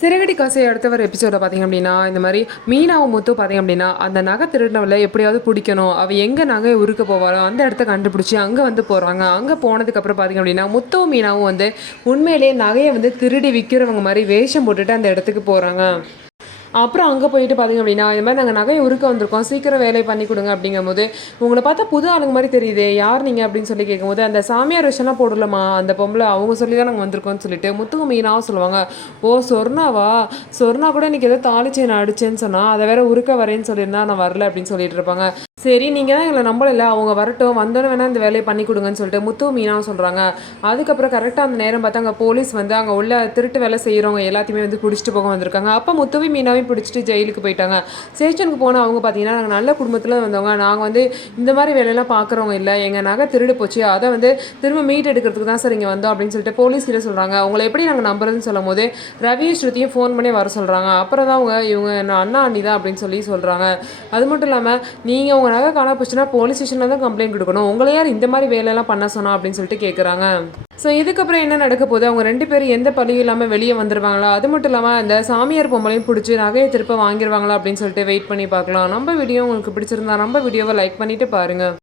சிறகடி காசை அடுத்த வர எபிசோட பார்த்தீங்க அப்படின்னா, இந்த மாரி மீனாவும் முத்தும் பார்த்தீங்க அப்படின்னா, அந்த நகை திருடினவள எப்படியாவது புடிக்கணும். அவ எங்க நகைய உருக்க போவாளோ, அந்த இடத்த கண்டுபிடிச்சு அங்க வந்து போறாங்க. அங்க போனதுக்கப்புறம் பார்த்தீங்க அப்படின்னா, முத்துவும் மீனாவும் வந்து உண்மையிலேயே நகைய வந்து திருடி விக்கிறவங்க மாரி வேஷம் போட்டுட்டு அந்த இடத்துக்கு போறாங்க. அப்புறம் அங்கே போயிட்டு பார்த்தீங்க அப்படின்னா, இது மாதிரி நாங்கள் நகையை உருக்க வந்திருக்கோம், சீக்கிரம் வேலையை பண்ணி கொடுங்க அப்படிங்கும்போது, உங்களை பார்த்தா புது ஆளுங்க மாதிரி தெரியுதே, யார் நீங்கள் அப்படின்னு சொல்லி கேட்கும்போது, அந்த சாமியார் விஷயம்லாம் போடலமா அந்த பொம்பளை அவங்க சொல்லி தான் நாங்கள் வந்திருக்கோம்னு சொல்லிட்டு முத்துக்கு மீனாவும் சொல்லுவாங்க. ஓ சொர்ணாவா, சொர்ணா கூட இன்னைக்கு ஏதோ தாலி செயின் அடிச்சேன்னு சொன்னால் அதை வேற உருக்க வரேன்னு சொல்லியிருந்தா நான் வரல அப்படின்னு சொல்லிட்டு இருப்பாங்க. சரி நீங்கள் தான் எங்களை நம்பல, அவங்க வரட்டும், வந்தோடனே வேணால் இந்த வேலையை பண்ணி கொடுங்கன்னு சொல்லிட்டு முத்து மீனாவும் சொல்கிறாங்க. அதுக்கப்புறம் கரெக்டாக அந்த நேரம் பார்த்து அங்கே போலீஸ் வந்து அங்கே உள்ள திருட்டு வேலை செய்கிறவங்க எல்லாத்தையுமே வந்து பிடிச்சிட்டு போக வந்திருக்காங்க. அப்போ முத்துவி மீனாவையும் பிடிச்சிட்டு ஜெயிலுக்கு போயிட்டாங்க. ஸ்டேஷனுக்கு போனால் அவங்க பார்த்தீங்கன்னா, நாங்கள் நல்ல குடும்பத்தில் வந்தவங்க, நாங்கள் வந்து இந்த மாதிரி வேலையெல்லாம் பார்க்குறவங்க இல்லை, எங்கள் நகை திருடு போச்சு, அதை வந்து திரும்ப மீட் எடுக்கிறதுக்கு தான் சார் இங்கே வந்தோம் அப்படின்னு சொல்லிட்டு போலீஸ் கிட்ட சொல்கிறாங்க. அவங்களை எப்படி நாங்கள் நம்புறதுன்னு சொல்லும் போது ரவி ஸ்ருதியும் ஃபோன் பண்ணி வர சொல்கிறாங்க. அப்புறம் தான் இவங்க அண்ணா அண்ணி தான் அப்படின்னு சொல்லி சொல்கிறாங்க. அது மட்டும் இல்லாமல் நீங்கள் உங்கள் நகை காண போச்சுன்னா போலீஸ் ஸ்டேஷனில் தான் கம்ப்ளைண்ட் கொடுக்கணும், உங்களை யார் இந்த மாதிரி வேலையெல்லாம் பண்ண சொன்னா அப்படின்னு சொல்லிட்டு கேட்குறாங்க. ஸோ இதுக்கப்புறம் என்ன நடக்க போகுது, அவங்க 2 பேரும் எந்த பழியும் இல்லாமல் வெளியே வந்துடுவாங்களா, அது மட்டும் இல்லாமல் அந்த சாமியார் பொம்பளையும் பிடிச்சி நகையை திருப்ப வாங்கிடுவாங்களா அப்படின்னு சொல்லிட்டு வெயிட் பண்ணி பார்க்கலாம். நம்ம வீடியோ உங்களுக்கு பிடிச்சிருந்தா நம்ம வீடியோவை லைக் பண்ணிட்டு பாருங்கள்.